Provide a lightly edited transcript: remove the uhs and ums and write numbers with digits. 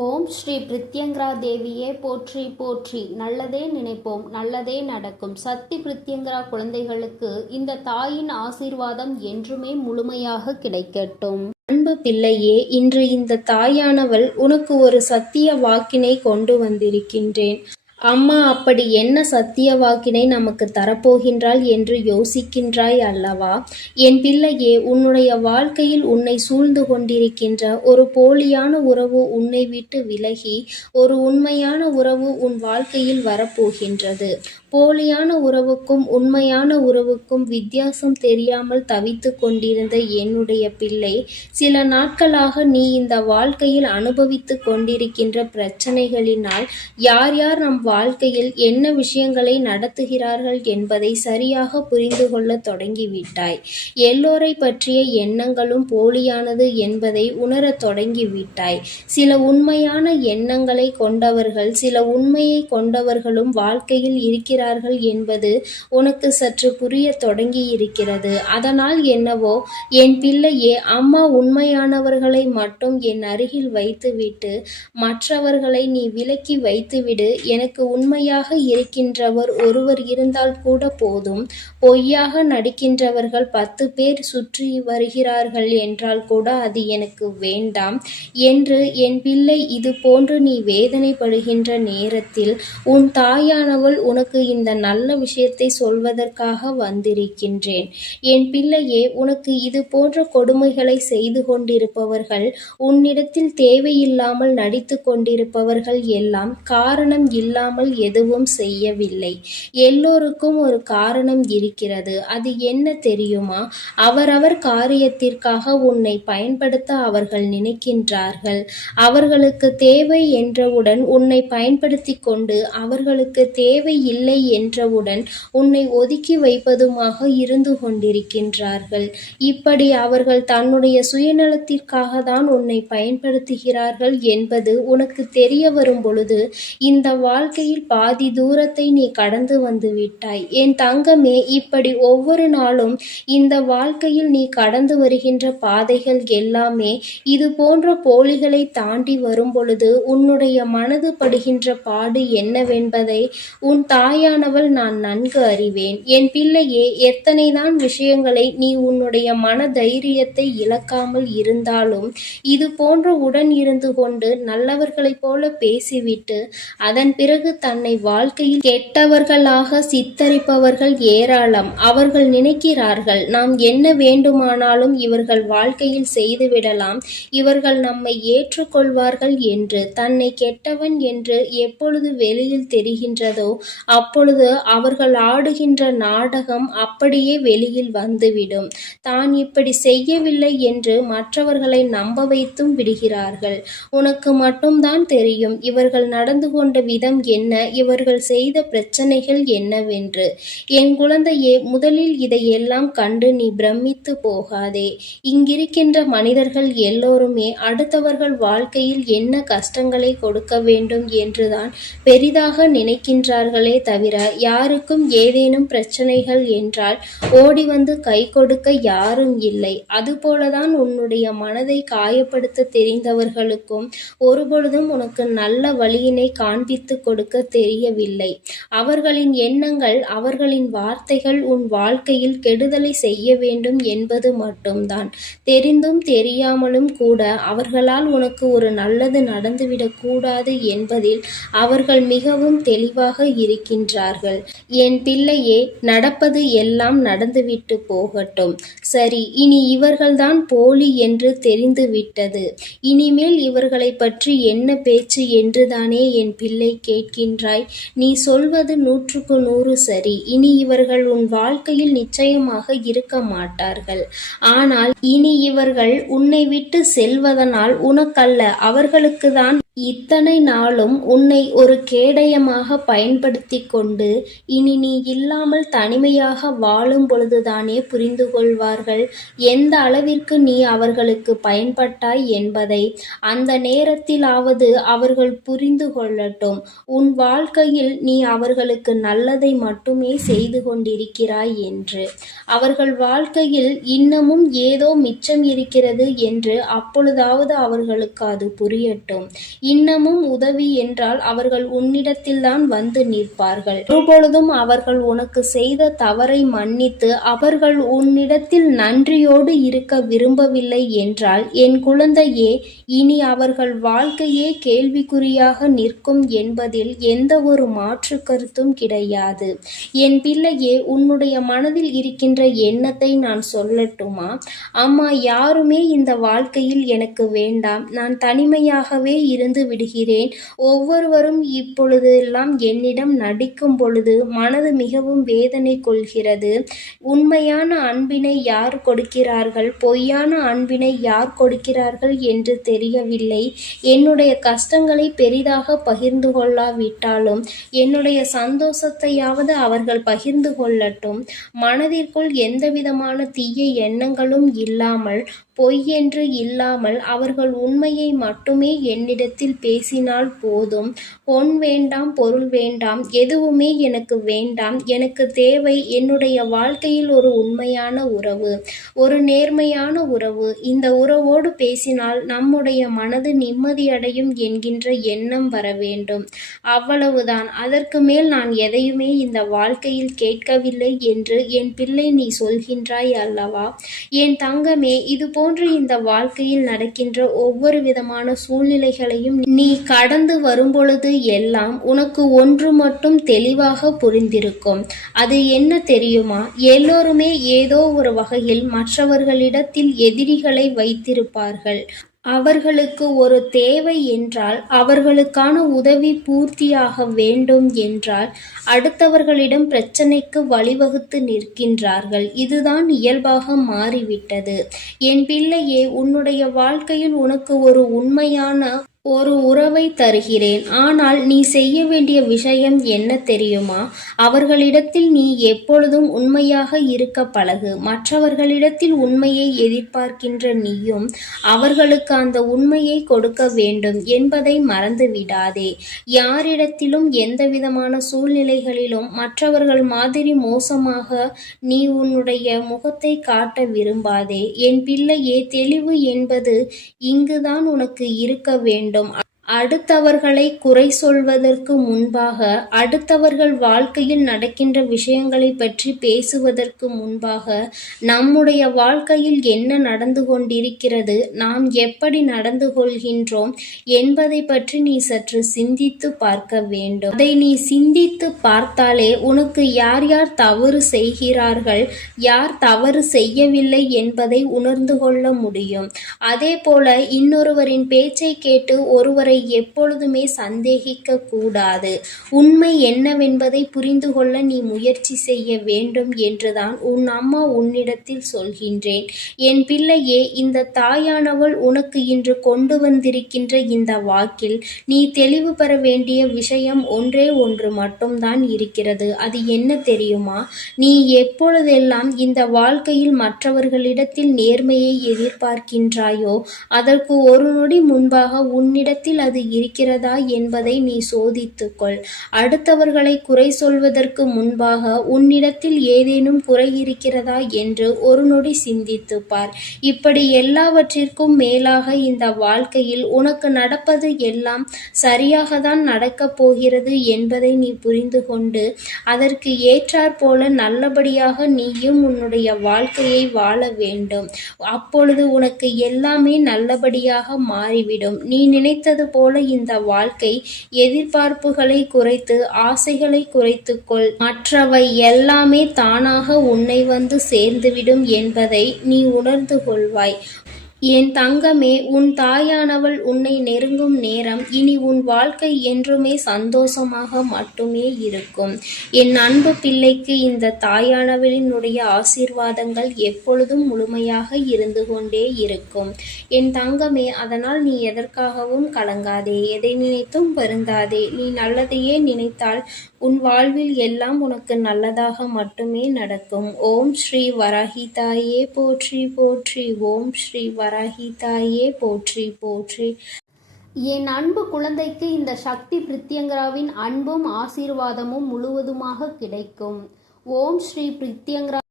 ஓம் ஸ்ரீ பிரித்யங்கரா தேவியே போற்றி போற்றி. நல்லதே நினைப்போம், நல்லதே நடக்கும். சக்தி பிரித்யங்கரா குழந்தைகளுக்கு இந்த தாயின் ஆசீர்வாதம் என்றுமே முழுமையாக கிடைக்கட்டும். அன்பு பிள்ளையே, இன்று இந்த தாயானவள் உனக்கு ஒரு சத்திய வாக்கினை கொண்டு வந்திருக்கின்றேன். அம்மா அப்படி என்ன சத்திய வாக்கினை நமக்கு தரப்போகின்றாள் என்று யோசிக்கின்றாய் அல்லவா? என் பிள்ளையே, உன்னுடைய வாழ்க்கையில் உன்னை சூழ்ந்து கொண்டிருக்கின்ற ஒரு போலியான உறவு உன்னை விட்டு விலகி ஒரு உண்மையான உறவு உன் வாழ்க்கையில் வரப்போகின்றது. போலியான உறவுக்கும் உண்மையான உறவுக்கும் வித்தியாசம் தெரியாமல் தவித்து கொண்டிருந்த என்னுடைய பிள்ளை, சில நாட்களாக நீ இந்த வாழ்க்கையில் அனுபவித்து கொண்டிருக்கின்ற பிரச்சனைகளினால் யார் யார் நம் வாழ்க்கையில் என்ன விஷயங்களை நடத்துகிறார்கள் என்பதை சரியாக புரிந்து கொள்ள தொடங்கிவிட்டாய். எல்லோரை பற்றிய எண்ணங்களும் போலியானது என்பதை உணரத் தொடங்கிவிட்டாய். சில உண்மையான எண்ணங்களை கொண்டவர்கள், சில உண்மையை கொண்டவர்களும் வாழ்க்கையில் இருக்கிறார்கள் என்பது உனக்கு சற்று புரிய தொடங்கி இருக்கிறது. அதனால் என்னவோ, என் பிள்ளையே, அம்மா உண்மையானவர்களை மட்டும் என் அருகில் வைத்துவிட்டு மற்றவர்களை நீ விலக்கி வைத்துவிடு. எனக்கு உண்மையாக இருக்கின்றவர் ஒருவர் இருந்தால் கூட போதும். பொய்யாக நடிக்கின்றவர்கள் 10 பேர் சுற்றி வருகிறார்கள் என்றால் கூட அது எனக்கு வேண்டாம் என்று என் பிள்ளை, இது போன்று நீ வேதனைப்படுகின்ற நேரத்தில் உன் தாயானவள் உனக்கு இந்த நல்ல விஷயத்தை சொல்வதற்காக வந்திருக்கின்றேன். என் பிள்ளையே, உனக்கு இது போன்ற கொடுமைகளை செய்து கொண்டிருப்பவர்கள், உன்னிடத்தில் தேவையில்லாமல் நடித்து கொண்டிருப்பவர்கள் எல்லாம் காரணம் இல்லாமல் எதுவும் செய்யவில்லை. எல்லோருக்கும் ஒரு காரணம் இருக்கிறது. அது என்ன தெரியுமா? அவரவர் காரியத்திற்காக உன்னை பயன்படுத்த அவர்கள் நினைக்கின்றார்கள். அவர்களுக்கு தேவை என்றவுடன் உன்னை பயன்படுத்தி கொண்டு அவர்களுக்கு தேவை இல்லை என்றவுடன் உன்னை ஒதுக்கி வைப்பதுமாக இருந்து கொண்டிருக்கின்றார்கள். இப்படி அவர்கள் தன்னுடைய சுயநலத்திற்காக தான் உன்னை பயன்படுத்துகிறார்கள் என்பது உனக்கு தெரிய வரும் பொழுது இந்த வாழ்க்கையில் பாதி தூரத்தை நீ கடந்து வந்து விட்டாய். என் தங்கமே, இப்படி ஒவ்வொரு நாளும் இந்த வாழ்க்கையில் நீ கடந்து வருகின்ற பாதைகள் எல்லாமே இது போன்ற போலிகளை தாண்டி வரும் பொழுது உன்னுடைய மனது படுகின்ற பாடு என்னவென்பதை உன் தாயானவள் நான் நன்கு அறிவேன். என் பிள்ளையே, எத்தனைதான் விஷயங்களை நீ உன்னுடைய மன தைரியத்தை இழக்காமல் இருந்தாலும் இது போன்ற உடன் இருந்து கொண்டு நல்லவர்களைப் போல பேசிவிட்டு அதன் பிறகு தன்னை வாழ்க்கையில் கெட்டவர்களாக சித்தரிப்பவர்கள் ஏராளம். அவர்கள் நினைக்கிறார்கள், நாம் என்ன வேண்டுமானாலும் இவர்கள் வாழ்க்கையில் செய்துவிடலாம், இவர்கள் நம்மை ஏற்றுக்கொள்வார்கள் என்று. தன்னை கெட்டவன் என்று எப்பொழுது வெளியில் தெரிகின்றதோ அப்பொழுது அவர்கள் ஆடுகின்ற நாடகம் அப்படியே வெளியில் வந்துவிடும். தான் இப்படி செய்யவில்லை என்று மற்றவர்களை நம்ப வைத்தும் விடுகிறார்கள். உனக்கு மட்டும்தான் தெரியும் இவர்கள் நடந்து கொண்ட விதம் என்ன, இவர்கள் செய்த பிரச்சனைகள் என்னவென்று. என் குழந்தையே, முதலில் இதையெல்லாம் கண்டு நீ பிரமித்து போகாதே. இங்கிருக்கின்ற மனிதர்கள் எல்லோருமே அடுத்தவர்கள் வாழ்க்கையில் என்ன கஷ்டங்களை கொடுக்க வேண்டும் என்றுதான் பெரிதாக நினைக்கின்றார்களே தவிர, யாருக்கும் ஏதேனும் பிரச்சனைகள் என்றால் ஓடி வந்து கை கொடுக்க யாரும் இல்லை. அதுபோலதான் உன்னுடைய மனதை காயப்படுத்த தெரிந்தவர்களுக்கும் ஒருபொழுதும் உனக்கு நல்ல வழியினை காண்பித்து கொடுக்க தெரியவில்லை. அவர்களின் எண்ணங்கள், அவர்களின் வார்த்தைகள் உன் வாழ்க்கையில் கெடுதலை செய்ய வேண்டும் என்பது மட்டும்தான். தெரிந்தும் தெரியாமலும் கூட அவர்களால் உனக்கு ஒரு நல்லது நடந்துவிடக் கூடாது என்பதில் அவர்கள் மிகவும் தெளிவாக இருக்கின்றார்கள். என் பிள்ளையே, நடப்பது எல்லாம் நடந்துவிட்டு போகட்டும். சரி, இனி இவர்கள்தான் போலி என்று தெரிந்துவிட்டது. இனிமேல் இவர்களை பற்றி என்ன பேச்சு என்றுதானே என் பிள்ளை கேட்கின்றாய்? நீ சொல்வது 100க்கு 100 சரி. இனி இவர்கள் உன் வாழ்க்கையில் நிச்சயமாக இருக்க மாட்டார்கள். ஆனால் இனி இவர்கள் உன்னை விட்டு செல்வதனால் உனக்கல்ல, அவர்களுக்குதான் இத்தனை நாளும் உன்னை ஒரு கேடயமாக பயன்படுத்தி கொண்டு இனி நீ இல்லாமல் தனிமையாக வாழும் பொழுதுதானே புரிந்து கொள்வார்கள் எந்த அளவிற்கு நீ அவர்களுக்கு பயன்பட்டாய் என்பதை. அந்த நேரத்திலாவது அவர்கள் புரிந்து கொள்ளட்டும். உன் வாழ்க்கையில் நீ அவர்களுக்கு நல்லதை மட்டுமே செய்து கொண்டிருக்கிறாய் என்று. அவர்கள் வாழ்க்கையில் இன்னமும் ஏதோ மிச்சம் இருக்கிறது என்று அப்பொழுதாவது அவர்களுக்கு அது புரியட்டும். இன்னமும் உதவி என்றால் அவர்கள் உன்னிடத்தில்தான் வந்து நிற்பார்கள். ஒருபொழுதும் அவர்கள் உனக்கு செய்த தவறை மன்னித்து அவர்கள் உன்னிடத்தில் நன்றியோடு இருக்க விரும்பவில்லை என்றால், என் குழந்தையே, இனி அவர்கள் வாழ்க்கையே கேள்விக்குறியாக நிற்கும் என்பதில் எந்த ஒரு மாற்று கருத்தும் கிடையாது. என் பிள்ளையே, உன்னுடைய மனதில் இருக்கின்ற எண்ணத்தை நான் சொல்லட்டுமா? அம்மா, யாருமே இந்த வாழ்க்கையில் எனக்கு வேண்டாம், நான் தனிமையாகவே இருந்து விடுகிறேன். ஒவ்வொருவரும் இப்பொழுதெல்லாம் என்னிடம் நடிக்கும் பொழுது மனது மிகவும் வேதனை கொள்கிறது. உண்மையான அன்பினை யார் கொடுக்கிறார்கள், பொய்யான அன்பினை யார் கொடுக்கிறார்கள் என்று தெரியவில்லை. என்னுடைய கஷ்டங்களை பெரிதாக பகிர்ந்து கொள்ளாவிட்டாலும் என்னுடைய சந்தோஷத்தையாவது அவர்கள் பகிர்ந்து கொள்ளட்டும். மனதிற்குள் எந்தவிதமான தீய எண்ணங்களும் இல்லாமல், பொய் என்று இல்லாமல் அவர்கள் உண்மையை மட்டுமே என்னிடத்தில் பேசினால் போதும். பொன் வேண்டாம், பொருள் வேண்டாம், எதுவுமே எனக்கு வேண்டாம். எனக்கு தேவை என்னுடைய வாழ்க்கையில் ஒரு உண்மையான உறவு, ஒரு நேர்மையான உறவு. இந்த உறவோடு பேசினால் நம்முடைய மனது நிம்மதியடையும் என்கின்ற எண்ணம் வர வேண்டும். அவ்வளவுதான். அதற்கு மேல் நான் எதையுமே இந்த வாழ்க்கையில் கேட்கவில்லை என்று என் பிள்ளை நீ சொல்கின்றாய் அல்லவா? என் தங்கமே, இது போன்று இந்த வாழ்க்கையில் நடக்கின்ற ஒவ்வொரு விதமான சூழ்நிலைகளையும் நீ கடந்து வரும்பொழுது எல்லாம் உனக்கு ஒன்று மட்டும் தெளிவாக புரிந்திருக்கும். அது என்ன தெரியுமா? எல்லோருமே ஏதோ ஒரு வகையில் மற்றவர்களிடத்தில் எதிரிகளை வைத்திருப்பார்கள். அவர்களுக்கு ஒரு தேவை என்றால், அவர்களுக்கான உதவி பூர்த்தியாக வேண்டும் என்றால் அடுத்தவர்களிடம் பிரச்சனைக்கு வழிவகுத்து நிற்கின்றார்கள். இதுதான் இயல்பாக மாறிவிட்டது. என் பிள்ளையே, உன்னுடைய வாழ்க்கையில் உனக்கு ஒரு உண்மையான ஒரு உறவை தருகிறேன். ஆனால் நீ செய்ய வேண்டிய விஷயம் என்ன தெரியுமா? அவர்களிடத்தில் நீ எப்பொழுதும் உண்மையாக இருக்க பழகு. மற்றவர்களிடத்தில் உண்மையை எதிர்பார்க்கின்ற நீயும் அவர்களுக்கு அந்த உண்மையை கொடுக்க வேண்டும் என்பதை மறந்து விடாதே. யாரிடத்திலும் எந்தவிதமான சூழ்நிலைகளிலும் மற்றவர்கள் மாதிரி மோசமாக நீ உன்னுடைய முகத்தை காட்ட விரும்பாதே. என் பிள்ளையே, தெளிவு என்பது இங்குதான் உனக்கு இருக்க வேண்டும். அடுத்தவர்களை குறை சொல்வதற்கு முன்பாக, அடுத்தவர்கள் வாழ்க்கையில் நடக்கின்ற விஷயங்களை பற்றி பேசுவதற்கு முன்பாக, நம்முடைய வாழ்க்கையில் என்ன நடந்து கொண்டிருக்கிறது, நாம் எப்படி நடந்து கொள்கின்றோம் என்பதை பற்றி நீ சற்று சிந்தித்து பார்க்க வேண்டும். அதை நீ சிந்தித்து பார்த்தாலே உனக்கு யார் யார் தவறு செய்கிறார்கள், யார் தவறு செய்யவில்லை என்பதை உணர்ந்து கொள்ள முடியும். அதே போல இன்னொருவரின் பேச்சை கேட்டு ஒருவரை எப்பொழுதுமே சந்தேகிக்க கூடாது. உண்மை என்னவென்பதை புரிந்து கொள்ள நீ முயற்சி செய்ய வேண்டும் என்றுதான் உன் அம்மா உன்னிடத்தில் சொல்கின்றேன். என் பிள்ளையே, இந்த தாயானவள் உனக்கு இன்று கொண்டு வந்திருக்கின்ற இந்த வாக்கில் நீ தெளிவு பெற வேண்டிய விஷயம் ஒன்றே ஒன்று மட்டும்தான் இருக்கிறது. அது என்ன தெரியுமா? நீ எப்பொழுதெல்லாம் இந்த வாழ்க்கையில் மற்றவர்களிடத்தில் நேர்மையை எதிர்பார்க்கின்றாயோ, அதற்கு ஒரு நொடி முன்பாக உன்னிடத்தில் அது இருக்கிறதா என்பதை நீ சோதித்துக்கொள். அடுத்தவர்களை குறை சொல்வதற்கு முன்பாக உன்னிடத்தில் ஏதேனும் குறை இருக்கிறதா என்று ஒரு நொடி சிந்தித்து பார். இப்படி எல்லாவற்றிற்கும் மேலாக இந்த வாழ்க்கையில் உனக்கு நடப்பது எல்லாம் சரியாகத்தான் நடக்கப் போகிறது என்பதை நீ புரிந்து கொண்டு அதற்கு ஏற்றாற்போல நல்லபடியாக நீயும் உன்னுடைய வாழ்க்கையை வாழ வேண்டும். அப்பொழுது உனக்கு எல்லாமே நல்லபடியாக மாறிவிடும். நீ நினைத்தது போல இந்த வாழ்க்கை எதிர்பார்ப்புகளை குறைத்து, ஆசைகளை குறைத்துக்கொள். மற்றவை எல்லாமே தானாக உன்னை வந்து சேர்ந்துவிடும் என்பதை நீ உணர்ந்து கொள்வாய். என் தங்கமே, உன் தாயானவள் உன்னை நெருங்கும் நேரம் இனி உன் வாழ்க்கை என்றுமே சந்தோஷமாக மட்டுமே இருக்கும். என் அன்பு பிள்ளைக்கு இந்த தாயானவளினுடைய ஆசீர்வாதங்கள் எப்பொழுதும் முழுமையாக இருந்து கொண்டே இருக்கும். என் தங்கமே, அதனால் நீ எதற்காகவும் கலங்காதே, எதை நினைத்தும் வருந்தாதே. நீ நல்லதையே நினைத்தால் உன் வாழ்வில் எல்லாம் உனக்கு நல்லதாக மட்டுமே நடக்கும். ஓம் ஸ்ரீ வராகி தாயே போற்றி போற்றி. ஓம் ஸ்ரீ வராகி தாயே போற்றி போற்றி. என் அன்பு குழந்தைக்கு இந்த சக்தி பிரித்யங்கராவின் அன்பும் ஆசீர்வாதமும் முழுவதுமாக கிடைக்கும். ஓம் ஸ்ரீ பிரித்யங்கரா